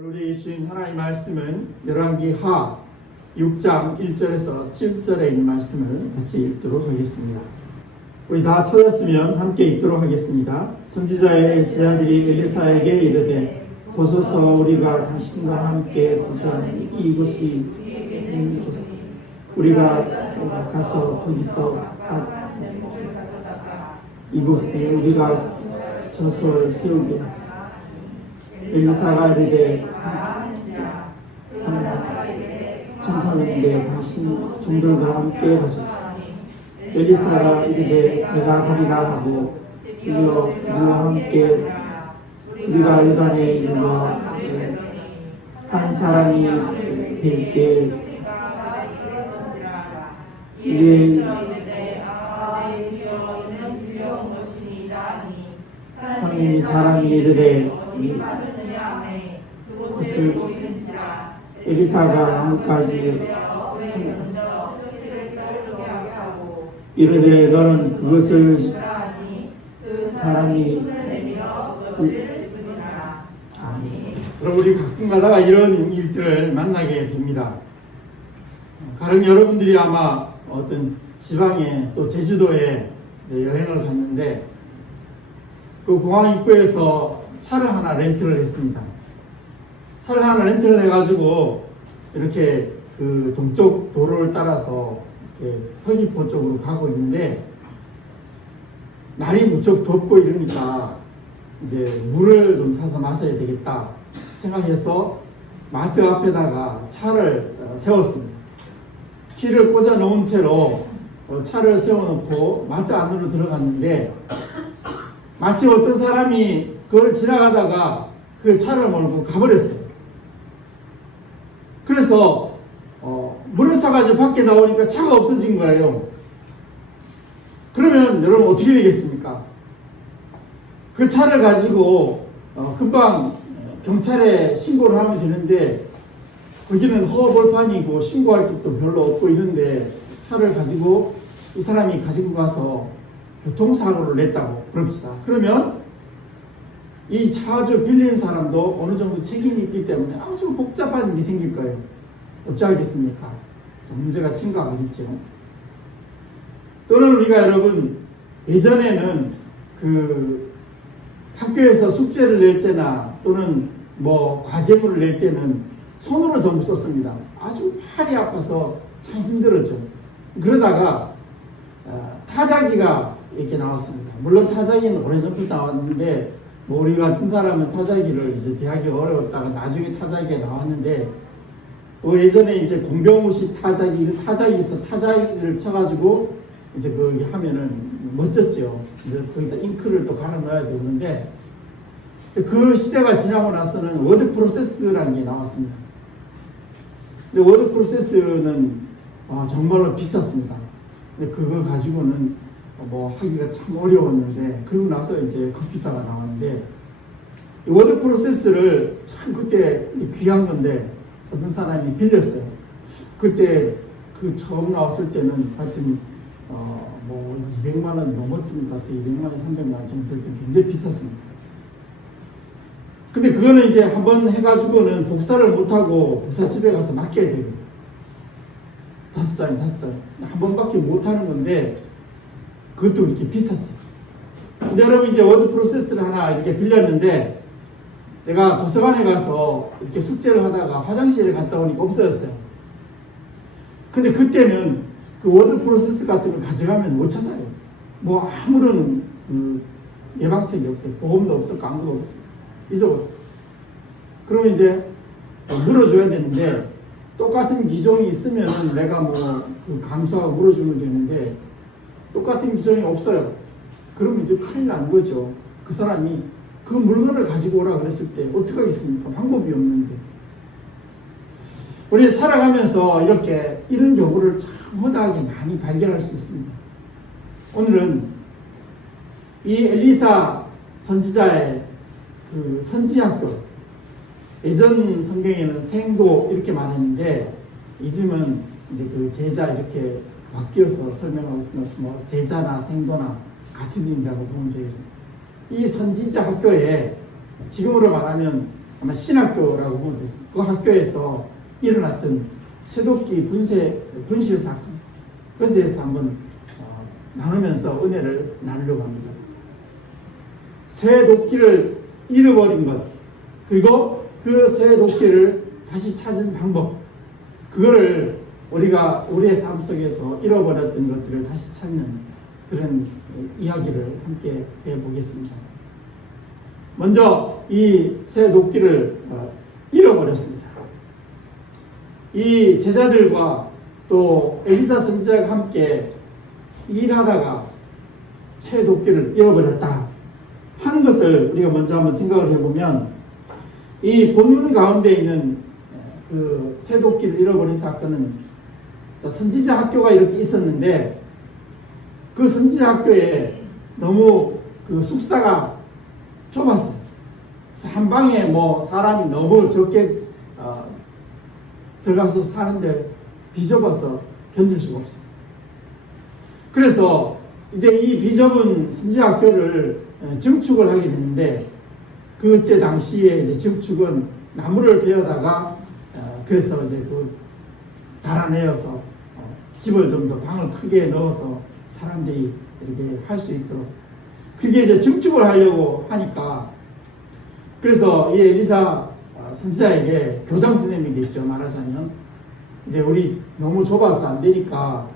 우리 주신 하나님의 말씀은 열왕기 하 6장 1절에서 7절에 있는 말씀을 같이 읽도록 하겠습니다. 우리 다 찾았으면 함께 읽도록 하겠습니다. 선지자의 제자들이 엘리사에게 이르되 보소서 우리가 당신과 함께 거주하는 이곳이 우리가 가서 거기서 이곳에 우리가 저소를 세우게. 엘리사가 이르되 청하는데 당신 종들과 함께 가소서. 엘리사가 이르되 내가 가리라 하고 우리와 함께 우리가 요단에 이르러 한 사람이 될 때 이에 하나님이 사람이 이르되 그것을 엘리사가 나뭇가지 이르되 너는 그것을 사람이 그럼 우리 가끔 가다가 이런 일들을 만나게 됩니다. 가령 여러분들이 아마 어떤 지방에 또 제주도에 여행을 갔는데 그 공항 입구에서 차를 하나 렌트를 했습니다. 차를 하나 렌트를 해가지고 이렇게 그 동쪽 도로를 따라서 서귀포 쪽으로 가고 있는데 날이 무척 덥고 이러니까 이제 물을 좀 사서 마셔야 되겠다 생각해서 마트 앞에다가 차를 세웠습니다. 키를 꽂아 놓은 채로 차를 세워놓고 마트 안으로 들어갔는데 마치 어떤 사람이 그걸 지나가다가 그 차를 몰고 가버렸어요. 그래서 물을 사가지고 밖에 나오니까 차가 없어진 거예요. 그러면 여러분 어떻게 되겠습니까? 그 차를 가지고 금방 경찰에 신고를 하면 되는데 거기는 허벌판이고 신고할 것도 별로 없고 이런데 차를 가지고 이 사람이 가지고 가서 교통사고를 냈다고 그럽시다. 그러면 이 차주 빌린 사람도 어느 정도 책임이 있기 때문에 아주 복잡한 일이 생길 거예요. 어쩌겠습니까? 문제가 심각하겠죠. 또는 우리가 여러분 예전에는 그 학교에서 숙제를 낼 때나 또는 뭐 과제물을 낼 때는 손으로 전부 썼습니다. 아주 팔이 아파서 참 힘들었죠. 그러다가 타자기가 이렇게 나왔습니다. 물론 타자기는 오래전부터 나왔는데 뭐 우리 같은 사람은 타자기를 이제 대하기 어려웠다가 나중에 타자기가 나왔는데 예전에 이제 공병우식 타자기, 타자기에서 타자기를 쳐가지고 이제 거기 하면은 멋졌죠. 이제 거기다 잉크를 또 갈아 넣어야 되는데 그 시대가 지나고 나서는 워드 프로세스라는 게 나왔습니다. 근데 워드 프로세스는 정말로 비쌌습니다. 근데 그거 가지고는 뭐 하기가 참 어려웠는데 그러고 나서 이제 컴퓨터가 나왔는데 이 워드 프로세스를 참 그때 귀한 건데 어떤 사람이 빌렸어요. 그때 그 처음 나왔을 때는 하여튼 뭐 200만 원 넘었던 것 같아요. 200만 원, 300만 원 정도 될 때 굉장히 비쌌습니다. 근데 그거는 이제 한번 해가지고는 복사를 못하고 복사집에 가서 맡겨야 돼요. 5장. 한 번밖에 못하는 건데 그것도 이렇게 비쌌어요. 근데 여러분 이제 워드 프로세스를 하나 이렇게 빌렸는데 내가 도서관에 가서 이렇게 숙제를 하다가 화장실에 갔다 오니까 없어졌어요. 근데 그때는 그 워드 프로세스 같은 걸 가져가면 못 찾아요. 뭐 아무런 예방책이 없어요. 보험도 없었고 아무도 없어요. 잊어버려. 그러면 이제 물어줘야 되는데 똑같은 기종이 있으면 내가 뭐 그 감수하고 물어주면 되는데 똑같은 기종이 없어요. 그러면 이제 큰일 난 거죠. 그 사람이 그 물건을 가지고 오라 그랬을 때 어떻게 하겠습니까? 방법이 없는데. 우리 살아가면서 이렇게 이런 경우를 참 허다하게 많이 발견할 수 있습니다. 오늘은 이 엘리사 선지자의 그 선지학교, 예전 성경에는 생도 이렇게 말했는데 요즘은 이제 그 제자 이렇게 바뀌어서 설명하고 있으면 뭐 제자나 생도나 같은 의미라고 보면 되겠습니다. 이 선지자 학교에 지금으로 말하면 아마 신학교라고 보면 되겠습니다. 그 학교에서 일어났던 쇠도끼 분실 사건, 그것에 대해서 한번 나누면서 은혜를 나누려고 합니다. 쇠도끼를 잃어버린 것, 그리고 그 쇠도끼를 다시 찾은 방법, 그거를 우리가 우리의 삶 속에서 잃어버렸던 것들을 다시 찾는 그런 이야기를 함께 해보겠습니다. 먼저 이 쇠도끼를 잃어버렸습니다. 이 제자들과 또 엘리사 선지자가 함께 일하다가 쇠도끼를 잃어버렸다 하는 것을 우리가 먼저 한번 생각을 해보면, 이 본문 가운데 있는 그 쇠도끼를 잃어버린 사건은 선지자 학교가 이렇게 있었는데, 그 선지자 학교에 너무 그 숙사가 좁았어요. 그래서 한 방에 뭐 사람이 너무 적게 들어가서 사는데 비좁아서 견딜 수가 없어요. 그래서 이제 이 비좁은 선지자 학교를 증축을 하게 됐는데, 그때 당시에 이제 증축은 나무를 베어다가 그래서 이제 그 달아내어서 집을 좀 더 방을 크게 넣어서 사람들이 이렇게 할 수 있도록, 그게 이제 증축을 하려고 하니까, 그래서 이 엘리사 선지자에게 교장 선생님이겠죠, 말하자면. 이제 우리 너무 좁아서 안 되니까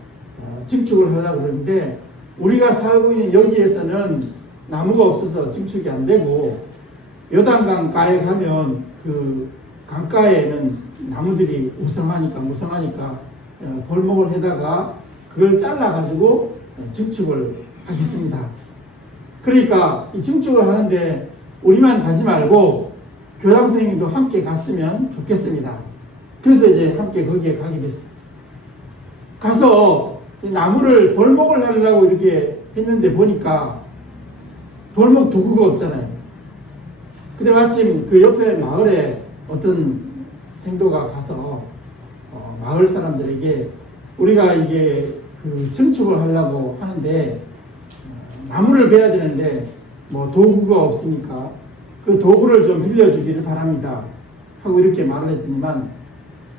증축을 하려고 그러는데, 우리가 살고 있는 여기에서는 나무가 없어서 증축이 안 되고, 요단강 가에 가면 그 강가에는 나무들이 무성하니까 골목을 해다가 그걸 잘라가지고 증축을 하겠습니다. 그러니까 이 증축을 하는데 우리만 가지 말고 교장 선생님도 함께 갔으면 좋겠습니다. 그래서 이제 함께 거기에 가게 됐어요. 가서 나무를 벌목을 하려고 이렇게 했는데 보니까 벌목 도구가 없잖아요. 근데 마침 그 옆에 마을에 어떤 생도가 가서 마을 사람들에게 우리가 이게 그 증축을 하려고 하는데 나무를 베야 되는데 뭐 도구가 없으니까 그 도구를 좀 빌려주기를 바랍니다 하고 이렇게 말을 했더니만,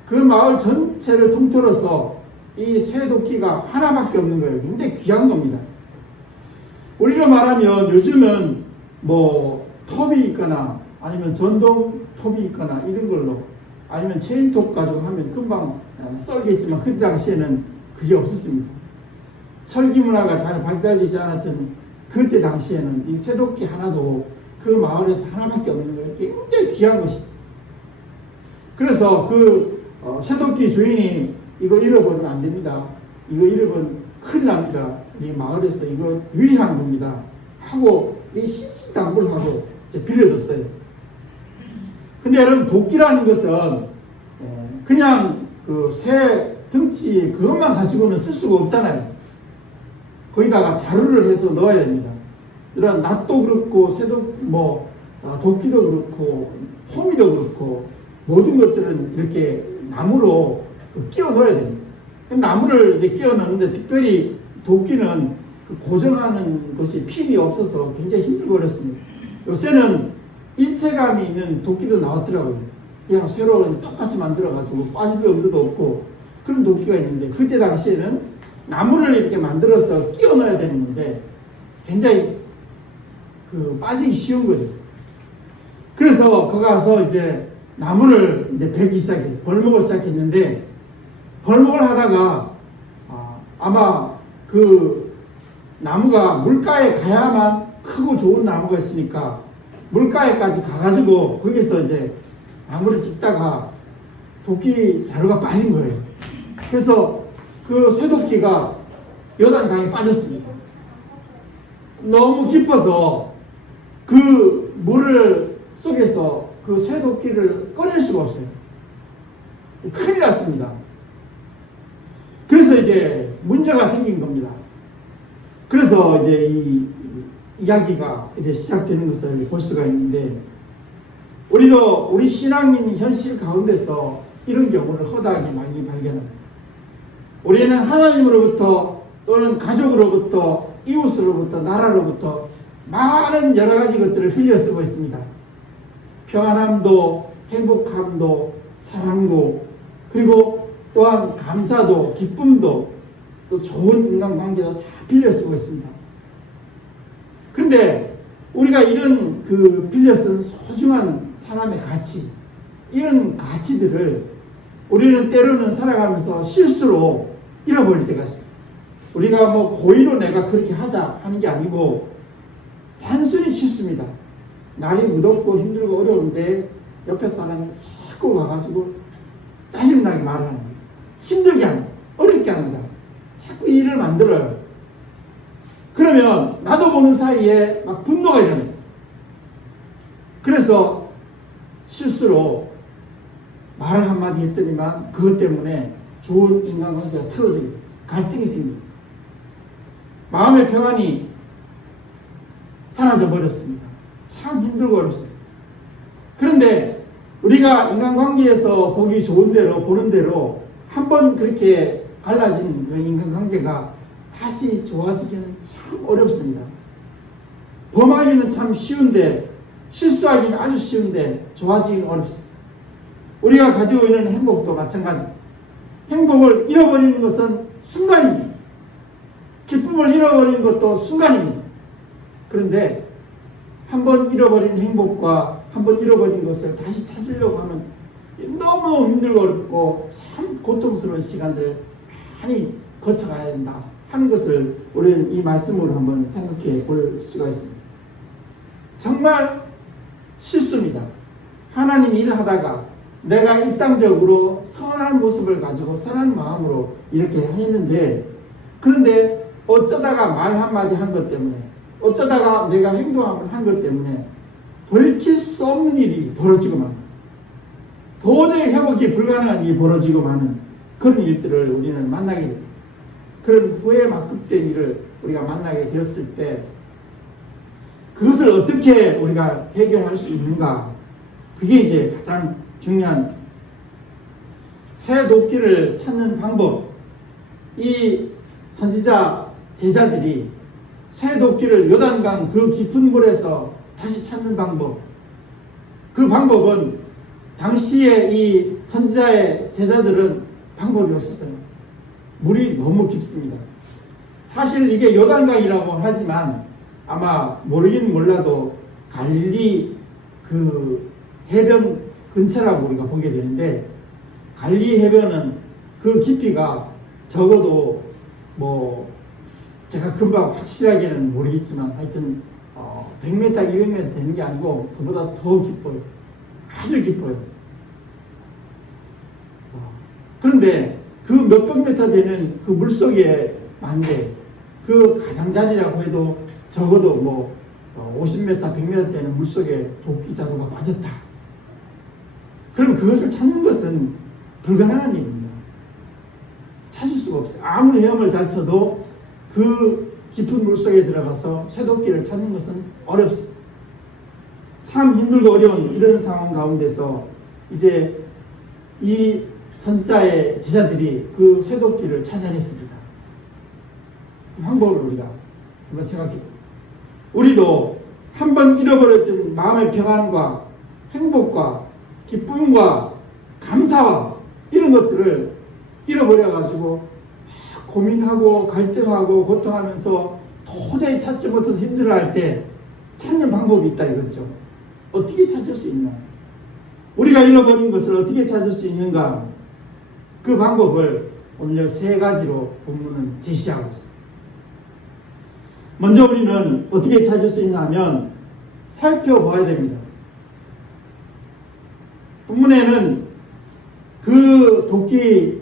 그 마을 전체를 통틀어서 이 쇠도끼가 하나밖에 없는 거예요. 굉장히 귀한 겁니다. 우리로 말하면 요즘은 뭐 톱이 있거나 아니면 전동 톱이 있거나 이런 걸로, 아니면 체인톱 가지고 하면 금방 썰겠지만 그때 당시에는 그게 없었습니다. 철기 문화가 잘 발달되지 않았던 그때 당시에는 이 쇠도끼 하나도 그 마을에서 하나밖에 없는 거예요. 굉장히 귀한 것이죠. 그래서 그 쇠도끼 주인이 이거 잃어버리면 안 됩니다. 이거 잃어버리면 큰일 납니다. 이 마을에서 이거 유의한 겁니다 하고 이 신신당부하고 빌려줬어요. 근데 여러분, 도끼라는 것은 그냥 그 쇠 덩치 그것만 가지고는 쓸 수가 없잖아요. 거기다가 자루를 해서 넣어야 됩니다. 이런 낫도 그렇고 도끼도 그렇고 호미도 그렇고 모든 것들은 이렇게 나무로 끼워 넣어야 됩니다. 나무를 이제 끼워 넣는데, 특별히 도끼는 그 고정하는 것이 핀이 없어서 굉장히 힘들고 어렵습니다. 요새는 일체감이 있는 도끼도 나왔더라고요. 그냥 쇠로 똑같이 만들어가지고 빠질 엄두도 없고 그런 도끼가 있는데, 그때 당시에는 나무를 이렇게 만들어서 끼워 넣어야 되는데 굉장히 그 빠지기 쉬운 거죠. 그래서 거기 가서 이제 나무를 이제 베기 시작해, 벌목을 시작했는데, 벌목을 하다가 아마 그 나무가 물가에 가야만 크고 좋은 나무가 있으니까 물가에까지 가가지고 거기서 이제 나무를 찍다가 도끼 자루가 빠진 거예요. 그래서 그 쇠도끼가 요단강에 빠졌습니다. 너무 깊어서 그 물을 속에서 그 쇠도끼를 꺼낼 수가 없어요. 큰일 났습니다. 그래서 이제 문제가 생긴 겁니다. 그래서 이제 이 이야기가 이제 시작되는 것을 볼 수가 있는데, 우리도 우리 신앙인 현실 가운데서 이런 경우를 허다하게 많이 발견합니다. 우리는 하나님으로부터 또는 가족으로부터 이웃으로부터 나라로부터 많은 여러 가지 것들을 빌려 쓰고 있습니다. 평안함도, 행복함도, 사랑도, 그리고 또한 감사도, 기쁨도, 또 좋은 인간관계도 다 빌려 쓰고 있습니다. 그런데 우리가 이런 빌려 쓴 소중한 사람의 가치, 이런 가치들을 우리는 때로는 살아가면서 실수로 잃어버릴 때가 있습니다. 우리가 뭐 고의로 내가 그렇게 하자 하는 게 아니고 단순히 실수입니다. 날이 무덥고 힘들고 어려운데 옆에 사람이 자꾸 와가지고 짜증나게 말을 합니다. 힘들게 합니다. 어렵게 합니다. 자꾸 일을 만들어요. 그러면 나도 모르는 사이에 막 분노가 일어납니다. 그래서 실수로 말을 한마디 했더니만 그것 때문에 좋은 인간관계가 틀어지게 됐어요. 갈등이 생깁니다. 마음의 평안이 사라져 버렸습니다. 참 힘들고 어렵습니다. 그런데 우리가 인간관계에서 보기 좋은 대로 보는 대로 한번 그렇게 갈라진 그 인간관계가 다시 좋아지기는 참 어렵습니다. 범하기는 참 쉬운데 실수하기는 아주 쉬운데 좋아지기는 어렵습니다. 우리가 가지고 있는 행복도 마찬가지입니다. 행복을 잃어버리는 것은 순간입니다. 기쁨을 잃어버리는 것도 순간입니다. 그런데 한번 잃어버린 행복과 한번 잃어버린 것을 다시 찾으려고 하면 너무 힘들고 어렵고 참 고통스러운 시간들을 많이 거쳐가야 된다 하는 것을 우리는 이 말씀으로 한번 생각해 볼 수가 있습니다. 정말 실수입니다. 하나님 일을 하다가 내가 일상적으로 선한 모습을 가지고 선한 마음으로 이렇게 했는데, 그런데 어쩌다가 말 한마디 한 것 때문에, 어쩌다가 내가 행동을 한 것 때문에 돌이킬 수 없는 일이 벌어지고 마는, 도저히 회복이 불가능한 일이 벌어지고 마는 그런 일들을 우리는 만나게 됩니다. 그런 후에 막급된 일을 우리가 만나게 되었을 때 그것을 어떻게 우리가 해결할 수 있는가, 그게 이제 가장 중요한 새 도끼를 찾는 방법. 이 선지자 제자들이 새 도끼를 요단강 그 깊은 물에서 다시 찾는 방법, 그 방법은 당시에 이 선지자의 제자들은 방법이 없었어요. 물이 너무 깊습니다. 사실 이게 요단강이라고 하지만 아마 모르긴 몰라도 갈릴리 그 해변 근처라고 우리가 보게 되는데, 갈릴리 해변은 그 깊이가 적어도 뭐 제가 금방 확실하게는 모르겠지만 하여튼 100m, 200m 되는 게 아니고 그보다 더 깊어요. 아주 깊어요. 그런데 그 몇백 미터 되는 그 물속에 만데 그 가장자리라고 해도 적어도 뭐 50m, 100m 되는 물속에 도끼 자루가 빠졌다. 그럼 그것을 찾는 것은 불가능한 일입니다. 찾을 수가 없어요. 아무리 헤엄을 잘 쳐도 그 깊은 물속에 들어가서 쇠도끼를 찾는 것은 어렵습니다. 참 힘들고 어려운 이런 상황 가운데서 이제 이 선자의 제자들이 그 쇠도끼를 찾아냈습니다. 그 방법을 우리가 한번 생각해봅니다. 우리도 한번 잃어버렸던 마음의 평안과 행복과 기쁨과 감사와 이런 것들을 잃어버려가지고 고민하고 갈등하고 고통하면서 도저히 찾지 못해서 힘들어할 때 찾는 방법이 있다 이거죠. 어떻게 찾을 수 있나? 우리가 잃어버린 것을 어떻게 찾을 수 있는가? 그 방법을 오늘 3가지로 본문은 제시하고 있습니다. 먼저 우리는 어떻게 찾을 수 있나 하면 살펴봐야 됩니다. 본문에는 그 도끼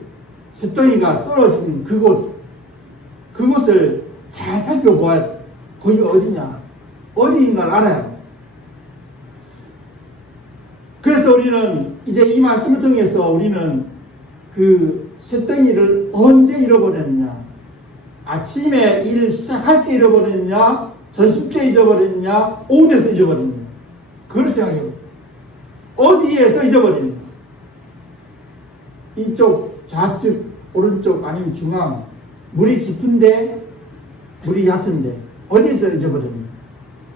쇳덩이가 떨어진 그곳을 잘 살펴보아야 거기가 어디냐, 어디인 걸 알아야. 그래서 우리는 이제 이 말씀을 통해서 우리는 그 쇳덩이를 언제 잃어버렸냐, 아침에 일 시작할 때 잃어버렸냐, 점심 때 잊어버렸냐, 오후에서 잊어버렸냐, 그걸 생각해요. 어디에서 잊어버렸냐? 이쪽 좌측, 오른쪽 아니면 중앙, 물이 깊은데 물이 얕은데 어디에서 잊어버렸냐?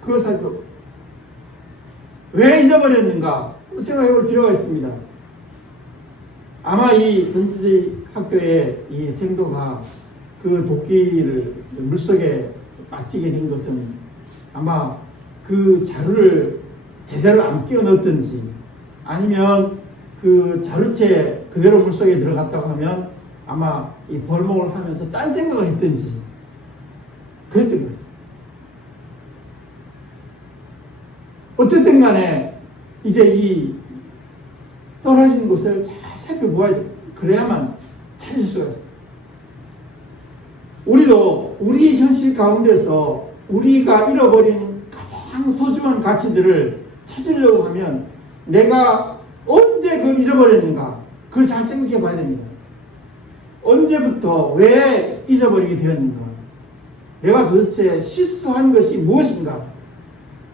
그거 살펴. 왜 잊어버렸는가 생각해 볼 필요가 있습니다. 아마 이 선지지 학교의 이 생도가 그 도끼를 물속에 빠지게 된 것은 아마 그 자루를 제대로 안 끼워 넣었든지 아니면 그 자루채 그대로 물속에 들어갔다고 하면 아마 이 벌목을 하면서 딴 생각을 했든지 그랬던 거죠. 어쨌든 간에 이제 이 떨어진 곳을 잘 살펴보아야 돼. 그래야만 찾을 수가 있어요. 우리도 우리 현실 가운데서 우리가 잃어버린 가장 소중한 가치들을 찾으려고 하면 내가 언제 그걸 잊어버렸는가 그걸 잘 생각해 봐야 됩니다. 언제부터 왜 잊어버리게 되었는가, 내가 도대체 실수한 것이 무엇인가,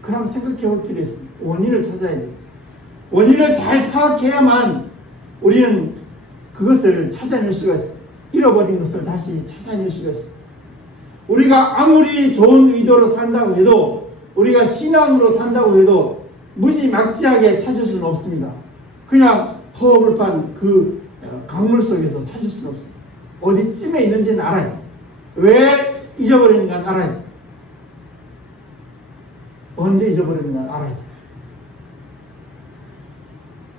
그걸 한번 생각해 볼 필요가 있습니다. 원인을 찾아야 됩니다. 원인을 잘 파악해야만 우리는 그것을 찾아낼 수가 있어요. 잃어버린 것을 다시 찾아낼 수가 있어요. 우리가 아무리 좋은 의도로 산다고 해도, 우리가 신앙으로 산다고 해도 무지막지하게 찾을 수는 없습니다. 그냥 허허벌판 그 강물 속에서 찾을 수는 없습니다. 어디쯤에 있는지는 알아요. 왜 잊어버리는가 알아요. 언제 잊어버리는가 알아요.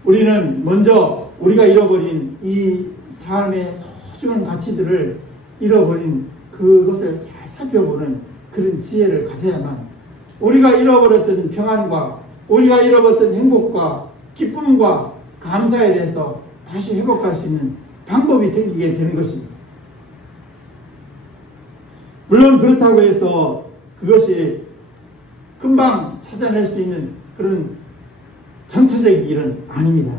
우리는 먼저 우리가 잃어버린 이 삶의 소중한 가치들을 잃어버린 그것을 잘 살펴보는 그런 지혜를 가져야만 우리가 잃어버렸던 평안과 우리가 잃어버렸던 행복과 기쁨과 감사에 대해서 다시 회복할 수 있는 방법이 생기게 되는 것입니다. 물론 그렇다고 해서 그것이 금방 찾아낼 수 있는 그런 전체적인 일은 아닙니다.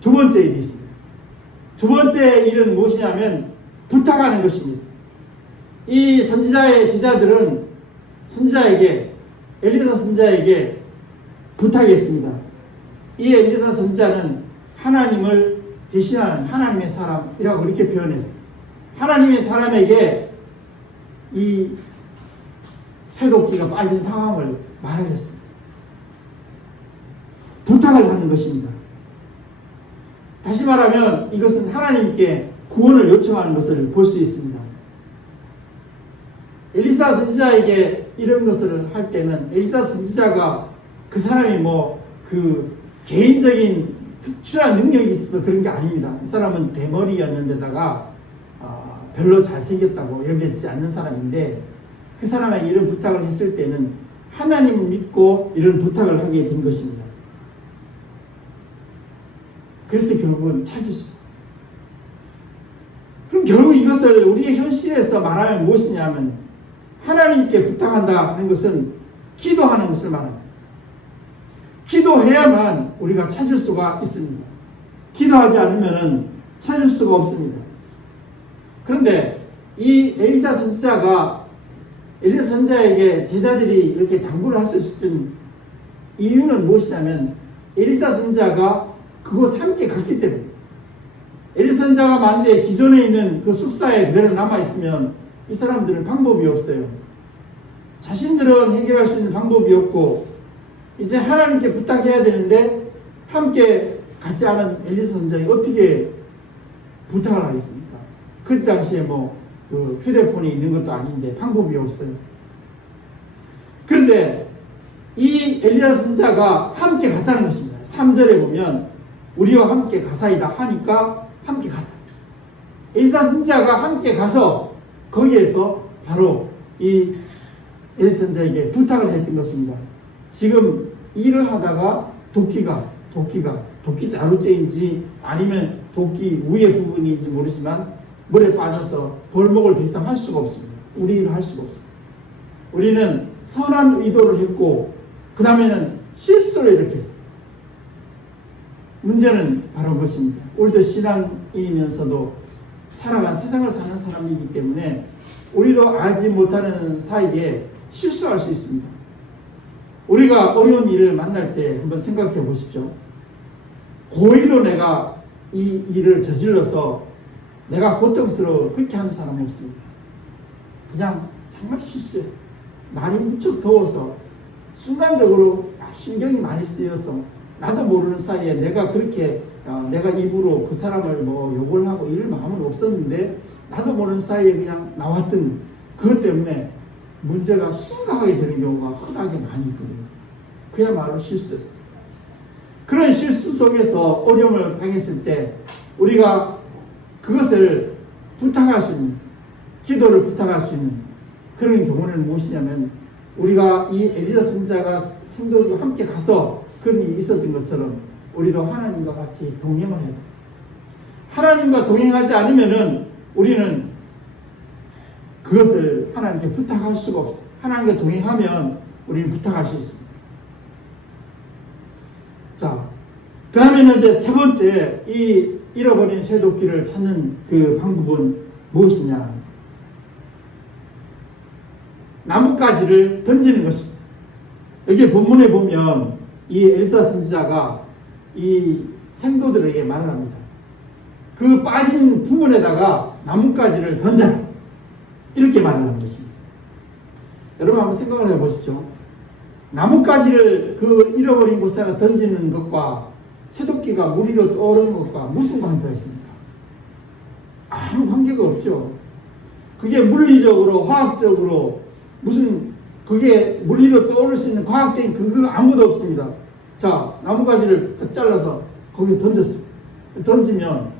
두 번째 일이 있습니다. 두 번째 일은 무엇이냐면 부탁하는 것입니다. 이 선지자의 제자들은 선지자에게, 엘리사 선지자에게 부탁했습니다. 이 엘리사 선지자는 하나님을 대신하는 하나님의 사람이라고 이렇게 표현했어요. 하나님의 사람에게 이 쇠도끼가 빠진 상황을 말하였습니다. 부탁을 하는 것입니다. 다시 말하면 이것은 하나님께 구원을 요청하는 것을 볼 수 있습니다. 엘리사 선지자에게 이런 것을 할 때는 엘리사 선지자가 그 사람이 그 개인적인 특출한 능력이 있어서 그런 게 아닙니다. 이 사람은 대머리였는데다가 별로 잘생겼다고 여겨지지 않는 사람인데, 그 사람에게 이런 부탁을 했을 때는 하나님을 믿고 이런 부탁을 하게 된 것입니다. 그래서 결국은 찾을 수 있어요. 그럼 결국 이것을 우리의 현실에서 말하면 무엇이냐면, 하나님께 부탁한다 하는 것은 기도하는 것을 말합니다. 기도해야만 우리가 찾을 수가 있습니다. 기도하지 않으면 찾을 수가 없습니다. 그런데 이 엘리사 선지자에게 제자들이 이렇게 당부를 할 수 있었던 이유는 무엇이냐면, 엘리사 선지자가 그곳 함께 갔기 때문에. 엘리사 선지자가 만약에 기존에 있는 그 숙사에 그대로 남아있으면 이 사람들은 방법이 없어요. 자신들은 해결할 수 있는 방법이 없고 이제 하나님께 부탁해야 되는데 함께 가지 않은 엘리사 선지자가 어떻게 부탁을 하겠습니까? 그 당시에 그 휴대폰이 있는 것도 아닌데 방법이 없어요. 그런데 이 엘리야 선지자가 함께 갔다는 것입니다. 3절에 보면 우리와 함께 가사이다 하니까 함께 갔다. 엘리사 선지자가 함께 가서 거기에서 바로 이 엘리사 선지자에게 부탁을 했던 것입니다. 지금 일을 하다가 도끼 자루째인지 아니면 도끼 위에 부분인지 모르지만 물에 빠져서 벌목을 더 이상 할 수가 없습니다. 우리 일을 할 수가 없습니다. 우리는 선한 의도를 했고 그 다음에는 실수를 이렇게 했습니다. 문제는 바로 그것입니다. 우리도 신앙이면서도 세상을 사는 사람이기 때문에 우리도 알지 못하는 사이에 실수할 수 있습니다. 우리가 어려운 일을 만날 때 한번 생각해 보십시오. 고의로 내가 이 일을 저질러서 내가 고통스러워 그렇게 하는 사람은 없습니다. 그냥 정말 실수했어요. 날이 무척 더워서 순간적으로 신경이 많이 쓰여서 나도 모르는 사이에 내가 그렇게 내가 입으로 그 사람을 뭐 욕을 하고 이럴 마음은 없었는데 나도 모르는 사이에 그냥 나왔던 그것 때문에 문제가 심각하게 되는 경우가 흔하게 많이 있거든요. 그야말로 실수였어요. 그런 실수 속에서 어려움을 당했을 때 우리가 그것을 부탁할 수 있는, 기도를 부탁할 수 있는 그런 경우는 무엇이냐면, 우리가 이 엘리사 선지자가 성도들과 함께 가서 그런 일이 있었던 것처럼 우리도 하나님과 같이 동행을 해요. 하나님과 동행하지 않으면은 우리는 그것을 하나님께 부탁할 수가 없어요. 하나님과 동행하면 우리는 부탁할 수 있습니다. 자, 그 다음에는 이제 세 번째, 이 잃어버린 쇠도끼를 찾는 그 방법은 무엇이냐? 나뭇가지를 던지는 것입니다. 여기 본문에 보면 이 엘사 선지자가 이 생도들에게 말을 합니다. 그 빠진 부분에다가 나뭇가지를 던져라. 이렇게 말하는 것입니다. 여러분 한번 생각을 해보십시오. 나뭇가지를 그 잃어버린 곳에다가 던지는 것과 쇠도끼가 물 위로 떠오르는 것과 무슨 관계가 있습니까? 아무 관계가 없죠. 그게 물리적으로, 화학적으로 무슨 그게 물 위로 떠오를 수 있는 과학적인 근거가 아무도 없습니다. 자, 나뭇가지를 잘라서 거기서 던졌습니다. 던지면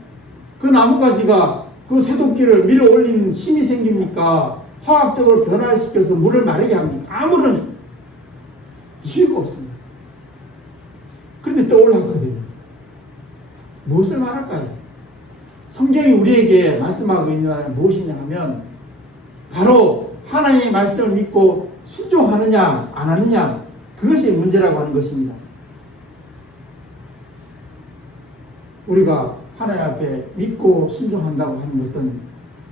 그 나뭇가지가 그 쇠도끼를 밀어 올리는 힘이 생깁니까? 화학적으로 변화를 시켜서 물을 마르게 합니까? 아무런 이유가 없습니다. 그런데 떠올랐거든요. 무엇을 말할까요? 성경이 우리에게 말씀하고 있는 것은 무엇이냐 하면 바로 하나님의 말씀을 믿고 순종하느냐 안 하느냐, 그것이 문제라고 하는 것입니다. 우리가 하나님 앞에 믿고 순종한다고 하는 것은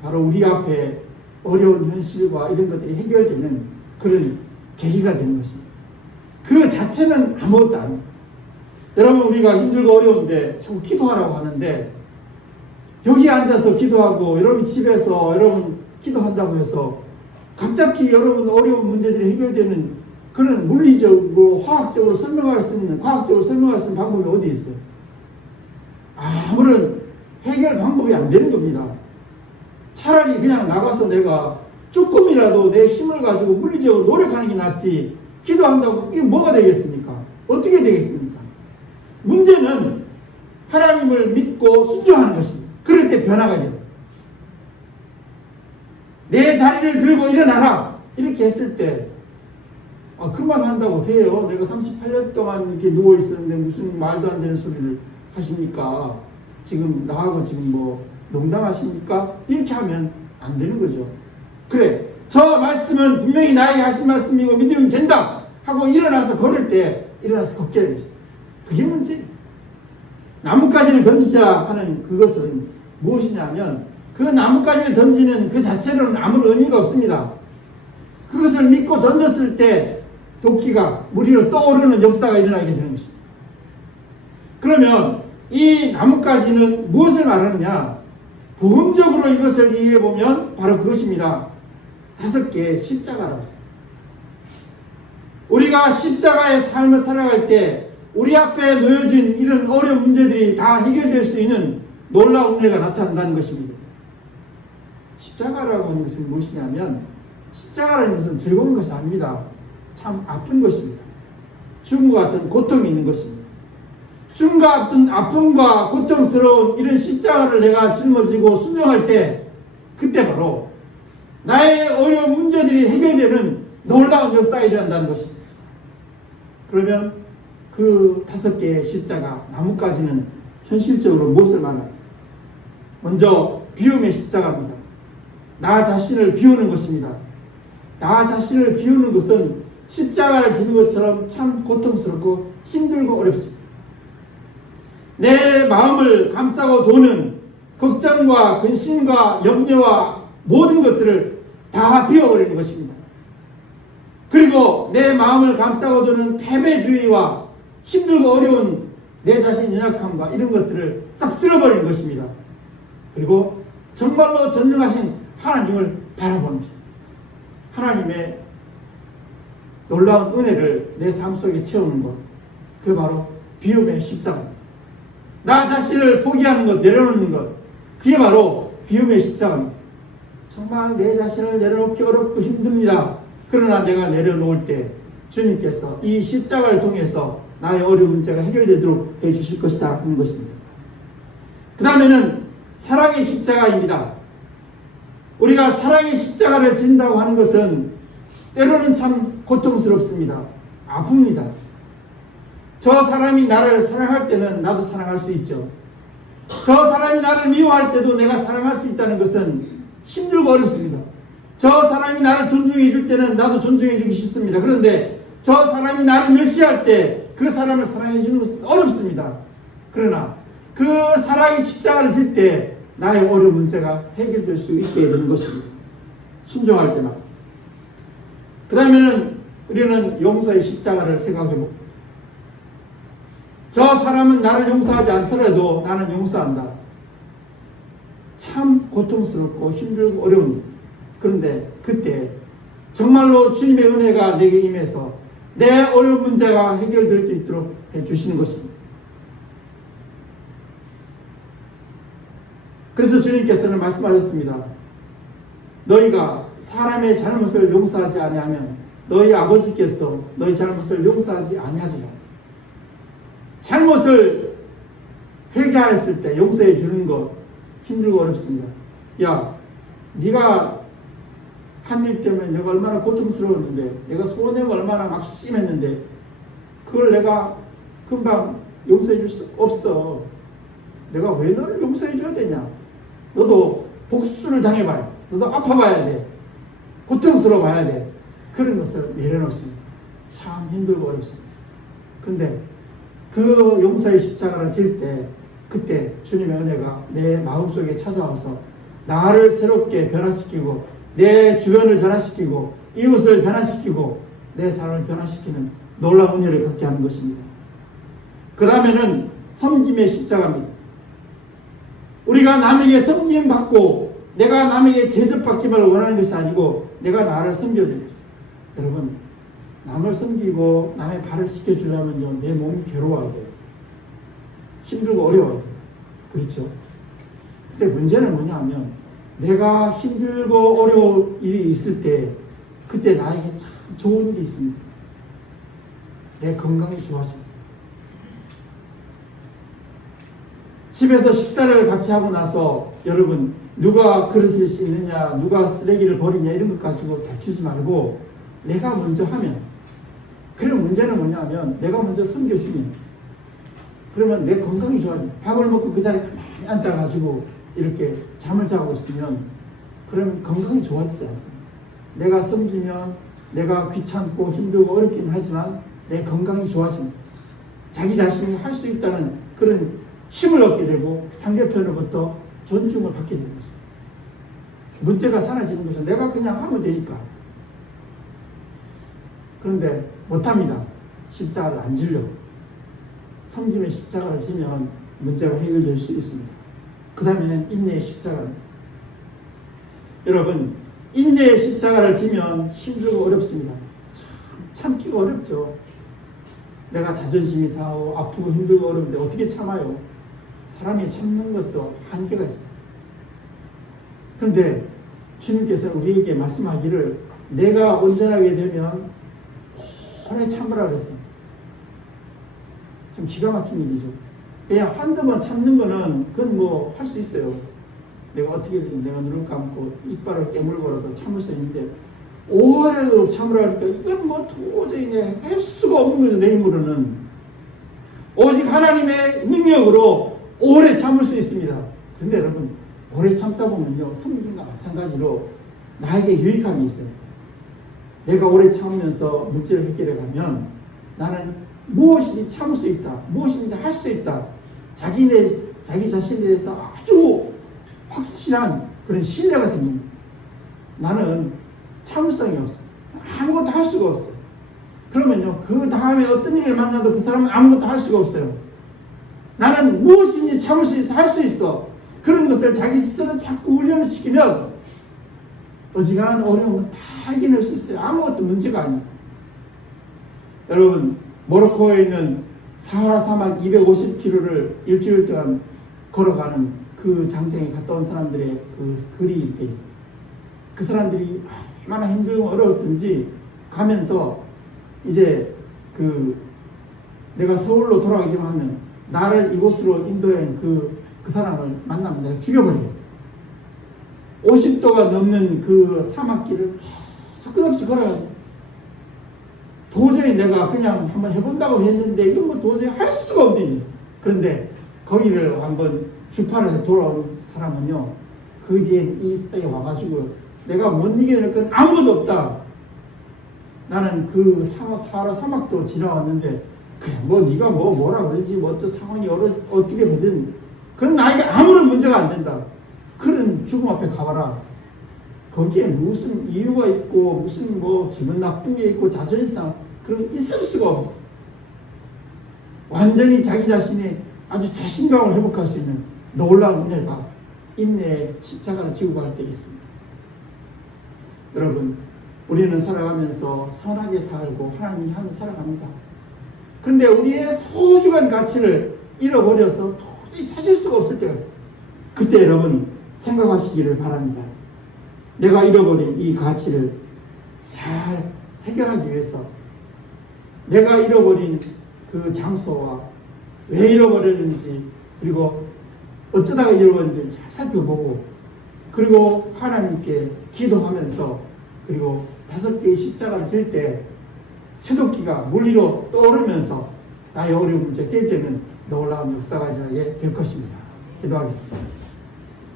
바로 우리 앞에 어려운 현실과 이런 것들이 해결되는 그런 계기가 되는 것입니다. 그 자체는 아무것도 아닙니다. 여러분, 우리가 힘들고 어려운데 자꾸 기도하라고 하는데, 여기 앉아서 기도하고 여러분 집에서 여러분 기도한다고 해서 갑자기 여러분 어려운 문제들이 해결되는 그런 물리적으로 화학적으로 설명할 수 있는, 과학적으로 설명할 수 있는 방법이 어디 있어요? 아무런 해결 방법이 안 되는 겁니다. 차라리 그냥 나가서 내가 조금이라도 내 힘을 가지고 물리적으로 노력하는 게 낫지, 기도한다고 이게 뭐가 되겠습니까? 어떻게 되겠습니까? 문제는 하나님을 믿고 순종하는 것입니다. 그럴 때 변화가 돼요. 내 자리를 들고 일어나라 이렇게 했을 때 그만 한다고 돼요. 내가 38년 동안 이렇게 누워 있었는데 무슨 말도 안 되는 소리를 하십니까? 지금 나하고 지금 뭐 농담하십니까? 이렇게 하면 안 되는 거죠. 그래, 저 말씀은 분명히 나에게 하신 말씀이고 믿으면 된다 하고 일어나서 걸을 때 일어나서 걷게 되는 거죠. 그게 문제. 나뭇가지를 던지자 하는 그것은 무엇이냐면, 그 나뭇가지를 던지는 그 자체로는 아무런 의미가 없습니다. 그것을 믿고 던졌을 때 도끼가 물 위로 떠오르는 역사가 일어나게 되는 것입니다. 그러면 이 나뭇가지는 무엇을 말하느냐? 복음적으로 이것을 이해해보면 바로 그것입니다. 5개의 십자가라고 했습니다. 우리가 십자가의 삶을 살아갈 때 우리 앞에 놓여진 이런 어려운 문제들이 다 해결될 수 있는 놀라운 은혜가 나타난다는 것입니다. 십자가라고 하는 것은 무엇이냐면, 십자가라는 것은 즐거운 것이 아닙니다. 참 아픈 것입니다. 죽음과 같은 고통이 있는 것입니다. 죽음과 같은 아픔과 고통스러운 이런 십자가를 내가 짊어지고 순종할 때, 그때 바로 나의 어려운 문제들이 해결되는 놀라운 역사가 일어난다는 것입니다. 그러면 그 5개의 십자가, 나뭇가지는 현실적으로 무엇을 말합니까? 먼저 비움의 십자가입니다. 나 자신을 비우는 것입니다. 나 자신을 비우는 것은 십자가를 지는 것처럼 참 고통스럽고 힘들고 어렵습니다. 내 마음을 감싸고 도는 걱정과 근심과 염려와 모든 것들을 다 비워버리는 것입니다. 그리고 내 마음을 감싸고 도는 패배주의와 힘들고 어려운 내 자신의 연약함과 이런 것들을 싹 쓸어버리는 것입니다. 그리고 정말로 전능하신 하나님을 바라보는 것입니다. 하나님의 놀라운 은혜를 내 삶 속에 채우는 것, 그게 바로 비움의 십자가. 나 자신을 포기하는 것, 내려놓는 것, 그게 바로 비움의 십자가입니다. 정말 내 자신을 내려놓기 어렵고 힘듭니다. 그러나 내가 내려놓을 때 주님께서 이 십자가를 통해서 나의 어려운 문제가 해결되도록 해주실 것이다 하는 것입니다. 그 다음에는 사랑의 십자가입니다. 우리가 사랑의 십자가를 진다고 하는 것은 때로는 참 고통스럽습니다. 아픕니다. 저 사람이 나를 사랑할 때는 나도 사랑할 수 있죠. 저 사람이 나를 미워할 때도 내가 사랑할 수 있다는 것은 힘들고 어렵습니다. 저 사람이 나를 존중해 줄 때는 나도 존중해 주기 쉽습니다. 그런데 저 사람이 나를 멸시할 때 그 사람을 사랑해 주는 것은 어렵습니다. 그러나 그 사랑의 십자가를 질 때 나의 어려운 문제가 해결될 수 있게 되는 것입니다. 순종할 때만. 그 다음에는 우리는 용서의 십자가를 생각해 봅니다. 저 사람은 나를 용서하지 않더라도 나는 용서한다. 참 고통스럽고 힘들고 어려운. 그런데 그때 정말로 주님의 은혜가 내게 임해서 내 어려운 문제가 해결될 수 있도록 해주시는 것입니다. 그래서 주님께서는 말씀하셨습니다. 너희가 사람의 잘못을 용서하지 아니하면 너희 아버지께서도 너희 잘못을 용서하지 아니하리라. 잘못을 회개하였을 때 용서해 주는 것 힘들고 어렵습니다. 야, 네가 한 일 때문에 내가 얼마나 고통스러웠는데, 내가 소원해가 얼마나 막 심했는데 그걸 내가 금방 용서해 줄 수 없어. 내가 왜 너를 용서해 줘야 되냐? 너도 복수를 당해봐야 돼. 너도 아파봐야 돼. 고통스러워봐야 돼. 그런 것을 내려놓습니다. 참 힘들고 어렵습니다. 그런데 그 용서의 십자가를 질 때 그때 주님의 은혜가 내 마음속에 찾아와서 나를 새롭게 변화시키고 내 주변을 변화시키고 이웃을 변화시키고 내 삶을 변화시키는 놀라운 은혜를 갖게 하는 것입니다. 그 다음에는 섬김의 십자가입니다. 우리가 남에게 섬김 받고 내가 남에게 대접받기를 원하는 것이 아니고 내가 나를 섬겨야 됩니다. 여러분, 남을 섬기고 남의 발을 씻겨주려면요, 내 몸이 괴로워야 돼요. 힘들고 어려워야 돼요. 그렇죠? 근데 문제는 뭐냐면 내가 힘들고 어려운 일이 있을 때 그때 나에게 참 좋은 일이 있습니다. 내 건강이 좋아집니다. 집에서 식사를 같이 하고 나서 여러분, 누가 그릇을 씻느냐, 누가 쓰레기를 버리냐 이런 것 가지고 다투지 말고 내가 먼저 하면, 그런 문제는 뭐냐면 내가 먼저 섬겨주면, 그러면 내 건강이 좋아집니다. 밥을 먹고 그 자리에 가만히 앉아가지고 이렇게 잠을 자고 있으면 그러면 건강이 좋아지지 않습니다. 내가 섬기면 내가 귀찮고 힘들고 어렵긴 하지만 내 건강이 좋아집니다. 자기 자신이 할 수 있다는 그런 힘을 얻게 되고 상대편으로부터 존중을 받게 되는 것입니다. 문제가 사라지는 것은 내가 그냥 하면 되니까. 그런데 못합니다. 십자가를 안 지려고. 섬김의 십자가를 지면 문제가 해결될 수 있습니다. 그 다음에는 인내의 십자가입니다. 여러분, 인내의 십자가를 지면 힘들고 어렵습니다. 참기가 어렵죠. 내가 자존심이 상하고 아프고 힘들고 어려운데 어떻게 참아요? 사람이 참는 것은 한계가 있어요. 그런데 주님께서 우리에게 말씀하기를 내가 온전하게 되면 오래 참으라 그랬어요. 참 기가 막힌 일이죠. 그냥 한두 번 참는 거는 그건 뭐 할 수 있어요. 내가 어떻게든 내가 눈을 감고 이빨을 깨물고라도 참을 수 있는데 오래도록 참으라 하니까 이건 뭐 도저히 할 수가 없는 거죠. 내 힘으로는. 오직 하나님의 능력으로 오래 참을 수 있습니다. 근데 여러분, 오래 참다 보면요, 성경과 마찬가지로 나에게 유익함이 있어요. 내가 오래 참으면서 문제를 해결해 가면 나는 무엇이든지 참을 수 있다, 무엇이든지 할 수 있다, 자기 자신에 대해서 아주 확실한 그런 신뢰가 생깁니다. 나는 참을성이 없어. 아무것도 할 수가 없어. 그러면요, 그 다음에 어떤 일을 만나도 그 사람은 아무것도 할 수가 없어요. 나는 무엇인지 참을 수 있어, 할 수 있어. 그런 것을 자기 스스로 자꾸 훈련을 시키면 어지간한 어려움은 다 이겨낼 수 있어요. 아무것도 문제가 아니에요. 여러분, 모로코에 있는 사하라 사막 250km를 일주일 동안 걸어가는 그 장정에 갔다 온 사람들의 그 글이 이렇게 있어요. 그 사람들이 얼마나 힘들고 어려웠든지 가면서 이제 내가 서울로 돌아가기만 하면 나를 이곳으로 인도한 그 사람을 만나면 내가 죽여버려요. 50도가 넘는 그 사막길을 계속 끝없이 걸어요. 도저히 내가 그냥 한번 해본다고 했는데 이건 뭐 도저히 할 수가 없더니, 그런데 거기를 한번 주파를 해서 돌아온 사람은요, 그 뒤에 이 땅에 와가지고 내가 못 이겨낼 건 아무것도 없다. 나는 그 사하라 사막도 지나왔는데 그냥 뭐 네가 뭐라 그러지, 뭐 어떤 상황이 어떻게 되든 그건 나에게 아무런 문제가 안 된다. 그런 죽음 앞에 가봐라. 거기에 무슨 이유가 있고 무슨 뭐 기분 나쁘게 있고 자존심 그런 거 있을 수가 없어. 완전히 자기 자신이 아주 자신감을 회복할 수 있는 놀라운 은혜가 인내의 십자가를 지고 갈 때 있습니다. 여러분, 우리는 살아가면서 선하게 살고 하나님이 하면 살아갑니다. 그런데 우리의 소중한 가치를 잃어버려서 도저히 찾을 수가 없을 때가 있어요. 그때 여러분 생각하시기를 바랍니다. 내가 잃어버린 이 가치를 잘 해결하기 위해서 내가 잃어버린 그 장소와 왜 잃어버렸는지, 그리고 어쩌다가 잃어버렸는지 잘 살펴보고, 그리고 하나님께 기도하면서, 그리고 5개의 십자가를 들 때 새도끼가 물 위로 떠오르면서 나의 어려운 문제 깰 때는 놀라운 역사가 일어나게 될 것입니다. 기도하겠습니다.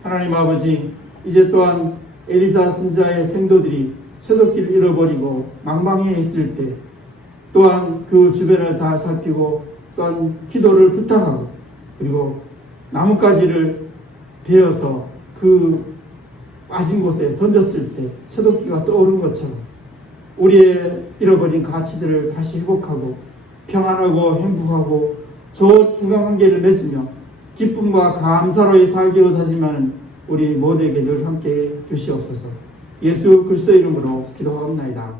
하나님 아버지, 이제 또한 엘리사 선지자의 생도들이 새도끼를 잃어버리고 망망해 있을 때 또한 그 주변을 잘 살피고 또한 기도를 부탁하고, 그리고 나뭇가지를 베어서 그 빠진 곳에 던졌을 때 새도끼가 떠오른 것처럼 우리의 잃어버린 가치들을 다시 회복하고 평안하고 행복하고 좋은 인간관계를 맺으며 기쁨과 감사로의 살기로 다짐하는 우리 모두에게 늘 함께 주시옵소서. 예수 그리스도 이름으로 기도하옵나이다.